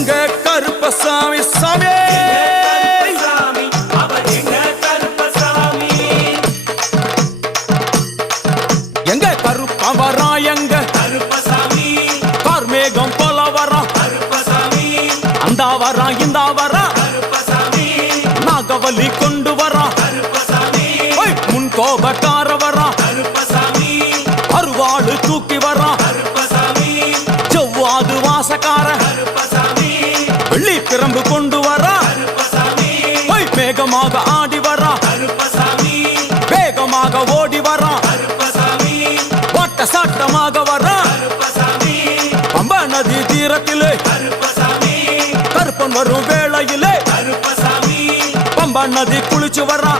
எங்க கருப்பசாமி சாமி எங்க கருப்ப வரா எங்க கருப்பசாமி கார்மேகம் போல வரா கருப்பசாமி அந்த வரா இந்த வரா கருப்பசாமி நாகவலி கொண்டு வரா கருப்பசாமி முன் கோபக்கார வரா கருப்பசாமி அருவாடு தூக்கி வரா கருப்பசாமி செவ்வாது வாசக்கார கருப்பசாமி வெள்ளி பிரம்பு கொண்டு வரா கருப்பசாமி வேகமாக ஆடி வரா கருப்பசாமி வேகமாக ஓடி வரா கருப்பசாமி வாட்ட சாட்டமாக வரா கருப்பசாமி பம்பா நதி தீரத்திலே கருப்பசாமி கருப்பன் வரும் வேளையிலே கருப்பசாமி பம்பா நதி குளிச்சு வரா